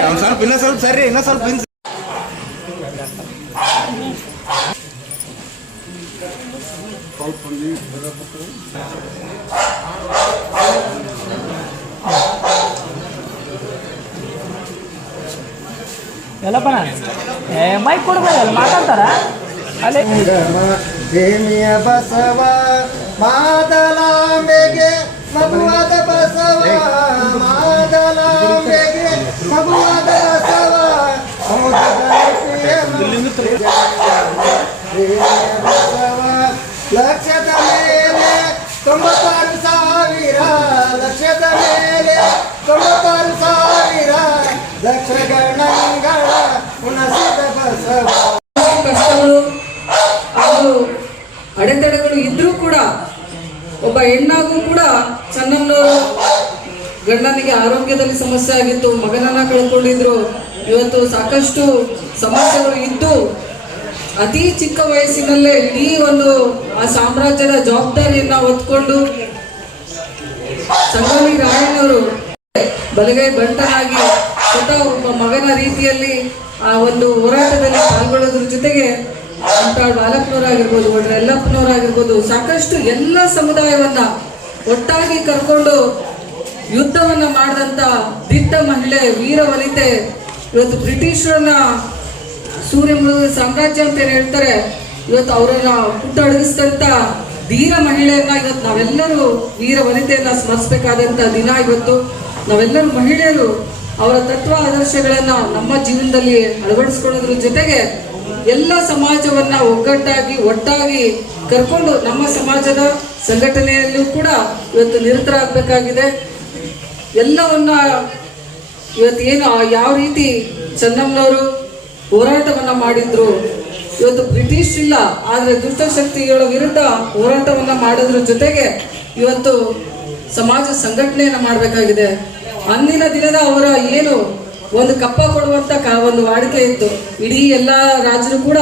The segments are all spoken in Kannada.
ಒಂದು ಸ್ವಲ್ಪ ಇನ್ನೂ ಸ್ವಲ್ಪ ಸರಿ ಇನ್ನೂ ಸ್ವಲ್ಪ ಎಲ್ಲಪ್ಪನ? ಏ ಮೈಕ್ ಕೊಡ್ಬೋದಲ್ಲ ಮಾತಾಡ್ತಾರ? ಅಲ್ಲೇ ಭೀಮಿಯ ಬಸವ, ಮಾದಲಾಂಬೆಗೆ ಮಗುವಾದ ಬಸವ, ಮಾದಲಾಂಬೆಗೆ ಮಗುವಾದ ಬಸವ. ಲಕ್ಷದ ಮೇಲೆ ತೊಂಬತ್ತಾರು ಸಾವಿರ, ಲಕ್ಷದ ಮೇಲೆ ತೊಂಬತ್ತಾರು ಸಾವಿರ. ಲಕ್ಷ ಬಸವ ಕಷ್ಟಗಳು ಹಾಗೂ ಅಡೆತಡೆಗಳು ಇದ್ರೂ ಕೂಡ ಒಬ್ಬ ಹೆಣ್ಣಾಗೂ ಕೂಡ ಚೆನ್ನಮ್ಮನವರು ಗಂಡನಿಗೆ ಆರೋಗ್ಯದಲ್ಲಿ ಸಮಸ್ಯೆ ಆಗಿತ್ತು, ಮಗನನ್ನ ಕಳ್ಕೊಂಡಿದ್ರು. ಇವತ್ತು ಸಾಕಷ್ಟು ಸಮಸ್ಯೆಗಳು ಇದ್ದು ಅತಿ ಚಿಕ್ಕ ವಯಸ್ಸಿನಲ್ಲೇ ಇಡೀ ಒಂದು ಆ ಸಾಮ್ರಾಜ್ಯದ ಜವಾಬ್ದಾರಿಯನ್ನ ಹೊತ್ಕೊಂಡು ಸಂಗೊಳ್ಳಿ ರಾಯಣ್ಣವರು ಬಲಗೈ ಬಂಟನಾಗಿ ಸ್ವತಃ ಒಬ್ಬ ಮಗನ ರೀತಿಯಲ್ಲಿ ಆ ಒಂದು ಹೋರಾಟದಲ್ಲಿ ಪಾಲ್ಗೊಳ್ಳೋದ್ರ ಜೊತೆಗೆ ಅಂಟಾಳ್ ಬಾಲಪ್ಪನವರಾಗಿರ್ಬೋದು ಯಲ್ಲಪ್ಪನವರಾಗಿರ್ಬೋದು ಸಾಕಷ್ಟು ಎಲ್ಲ ಸಮುದಾಯವನ್ನ ಒಟ್ಟಾಗಿ ಕರ್ಕೊಂಡು ಯುದ್ಧವನ್ನ ಮಾಡಿದಂತ ದಿಟ್ಟ ಮಹಿಳೆ, ವೀರ ವನಿತೆ, ಇವತ್ತು ಬ್ರಿಟಿಷರನ್ನ ಸೂರ್ಯ ಸಾಮ್ರಾಜ್ಯ ಅಂತ ಏನು ಹೇಳ್ತಾರೆ, ಇವತ್ತು ಅವರನ್ನ ಹುಟ್ಟಡಗಿಸಿದಂತ ವೀರ ಮಹಿಳೆಯನ್ನ ಇವತ್ತು ನಾವೆಲ್ಲರೂ ವೀರ ವನಿತೆಯನ್ನ ಸ್ಮರಿಸಬೇಕಾದಂತ ದಿನ ಇವತ್ತು. ನಾವೆಲ್ಲರೂ ಮಹಿಳೆಯರು ಅವರ ತತ್ವ ಆದರ್ಶಗಳನ್ನ ನಮ್ಮ ಜೀವನದಲ್ಲಿ ಅಳವಡಿಸ್ಕೊಳ್ಳೋದ್ರ ಜೊತೆಗೆ ಎಲ್ಲ ಸಮಾಜವನ್ನ ಒಗ್ಗಟ್ಟಾಗಿ, ಒಟ್ಟಾಗಿ ಕರ್ಕೊಂಡು ನಮ್ಮ ಸಮಾಜದ ಸಂಘಟನೆಯಲ್ಲೂ ಕೂಡ ಇವತ್ತು ನಿರತರಾಗಬೇಕಾಗಿದೆ. ಎಲ್ಲವನ್ನ ಇವತ್ತು ಏನು ಯಾವ ರೀತಿ ಚೆನ್ನಮ್ಮನವರು ಹೋರಾಟವನ್ನ ಮಾಡಿದ್ರು, ಇವತ್ತು ಬ್ರಿಟಿಷ್ ಇಲ್ಲ, ಆದ್ರೆ ದುಷ್ಟಶಕ್ತಿಗಳ ವಿರುದ್ಧ ಹೋರಾಟವನ್ನ ಮಾಡೋದ್ರ ಜೊತೆಗೆ ಇವತ್ತು ಸಮಾಜ ಸಂಘಟನೆಯನ್ನ ಮಾಡಬೇಕಾಗಿದೆ. ಅಂದಿನ ದಿನದ ಅವರ ಏನು ಒಂದು ಕಪ್ಪ ಕೊಡುವಂತ ಒಂದು ವಾಡಿಕೆ ಇತ್ತು. ಇಡೀ ಎಲ್ಲ ರಾಜರು ಕೂಡ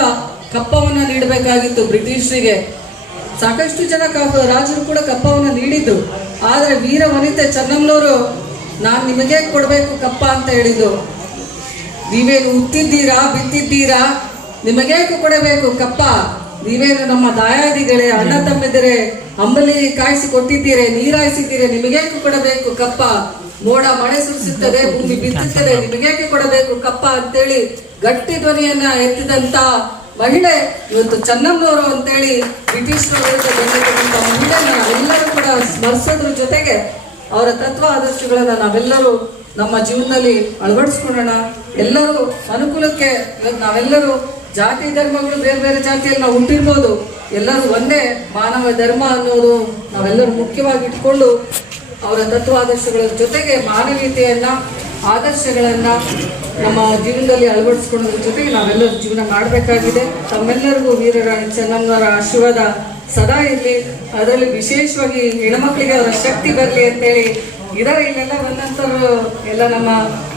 ಕಪ್ಪವನ್ನ ನೀಡಬೇಕಾಗಿತ್ತು ಬ್ರಿಟಿಷರಿಗೆ. ಸಾಕಷ್ಟು ಜನ ರಾಜರು ಕೂಡ ಕಪ್ಪವನ್ನ ನೀಡಿದ್ರು ಆದ್ರೆ ವೀರ ವನಿತೆ ಚನ್ನಮ್ಮನವರು, ನಾನ್ ನಿಮಗೆ ಕೊಡಬೇಕು ಕಪ್ಪ ಅಂತ ಹೇಳಿದ್ದು. ನೀವೇನು ಹುಟ್ಟಿದ್ದೀರಾ, ಬಿತ್ತಿದ್ದೀರಾ? ನಿಮಗೇಕು ಕೊಡಬೇಕು ಕಪ್ಪ. ನೀವೇನು ನಮ್ಮ ದಾಯಾದಿಗಳೇ, ಅಣ್ಣ ತಮ್ಮಿದರೆ, ಅಂಬಲಿ ಕಾಯಿಸಿ ಕೊಟ್ಟಿದ್ದೀರೆ, ನೀರಾಯಿಸಿದ್ದೀರೆ ನಿಮಗೇಕು ಕೊಡಬೇಕು ಕಪ್ಪ. ಮೋಡ, ಮಳೆ ಸುರಿಸುತ್ತದೆ, ಭೂಮಿ ಬಿತ್ತುತ್ತದೆ ನಿಮಗೇಕೆ ಕೊಡಬೇಕು? ಕಪ್ಪ ಅಂತೇಳಿ ಗಟ್ಟಿ ಧ್ವನಿಯನ್ನ ಎತ್ತಿದಂತ ಮಹಿಳೆ, ಇವತ್ತು ಚೆನ್ನಮ್ಮನವರು ಅಂತೇಳಿ ಬ್ರಿಟಿಷರ ವಿರುದ್ಧ ಮಹಿಳೆಯನ್ನ ನಾವೆಲ್ಲರೂ ಕೂಡ ಸ್ಮರಿಸೋದ್ರ ಜೊತೆಗೆ ಅವರ ತತ್ವ ಆದರ್ಶಗಳನ್ನ ನಾವೆಲ್ಲರೂ ನಮ್ಮ ಜೀವನದಲ್ಲಿ ಅಳವಡಿಸ್ಕೊಳ್ಳೋಣ. ಎಲ್ಲರೂ ಅನುಕೂಲಕ್ಕೆ ಇವತ್ತು ನಾವೆಲ್ಲರೂ ಜಾತಿ, ಧರ್ಮಗಳು ಬೇರೆ ಬೇರೆ ಜಾತಿಯಲ್ಲಿ ನಾವು ಹುಟ್ಟಿರ್ಬೋದು. ಎಲ್ಲರೂ ಒಂದೇ ಮಾನವ, ಧರ್ಮ ಅನ್ನೋದು ನಾವೆಲ್ಲರೂ ಮುಖ್ಯವಾಗಿ ಇಟ್ಕೊಂಡು ಅವರ ತತ್ವಾದರ್ಶಗಳ ಜೊತೆಗೆ ಮಾನವೀಯತೆಯನ್ನ, ಆದರ್ಶಗಳನ್ನ ನಮ್ಮ ಜೀವನದಲ್ಲಿ ಅಳವಡಿಸ್ಕೊಳ್ಳೋದ್ರ ಜೊತೆಗೆ ನಾವೆಲ್ಲರೂ ಜೀವನ ಮಾಡಬೇಕಾಗಿದೆ. ತಮ್ಮೆಲ್ಲರಿಗೂ ವೀರರಾಣಿ ಚೆನ್ನಮ್ಮನವರ ಆಶೀರ್ವಾದ ಸದಾ ಇರಲಿ. ಅದರಲ್ಲಿ ವಿಶೇಷವಾಗಿ ಹೆಣ್ಮಕ್ಳಿಗೆ ಅವರ ಶಕ್ತಿ ಬರಲಿ ಅಂತೇಳಿ ಇದಾರೆ ಇಲ್ಲೆಲ್ಲ ಬಂದಂಥವ್ರು ಎಲ್ಲ ನಮ್ಮ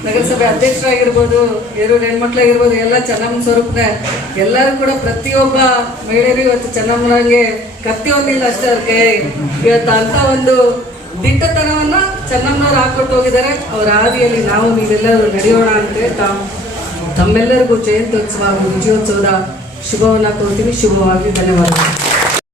ನಗರಸಭೆ ಅಧ್ಯಕ್ಷರಾಗಿರ್ಬೋದು ಎರಡು ಹೆಣ್ಮಕ್ಳಾಗಿರ್ಬೋದು, ಎಲ್ಲ ಚೆನ್ನಮ್ಮ ಸ್ವರೂಪನೆ. ಎಲ್ಲರೂ ಕೂಡ ಪ್ರತಿಯೊಬ್ಬ ಮಹಿಳೆಯರು ಇವತ್ತು ಚೆನ್ನಮ್ಮನಿಗೆ ಕತ್ತಿ ಒಂದಿಲ್ಲ ಅಷ್ಟೇ ಅವ್ರಿಗೆ. ಇವತ್ತು ಅಂಥ ಒಂದು ದಿಟ್ಟತನವನ್ನ ಚೆನ್ನಮ್ಮನವ್ರು ಹಾಕೊಟ್ಟು ಹೋಗಿದ್ದಾರೆ. ಅವ್ರ ಹಾದಿಯಲ್ಲಿ ನಾವು ನೀವೆಲ್ಲರೂ ನಡೆಯೋಣ ಅಂತ ತಾವು ತಮ್ಮೆಲ್ಲರಿಗೂ ಜಯಂತ್ಯೋತ್ಸವ, ವಿಜಯೋತ್ಸವದ ಶುಭವನ್ನ ಕೋರ್ತೀವಿ ಶುಭವಾಗಿ ಧನ್ಯವಾದಗಳು.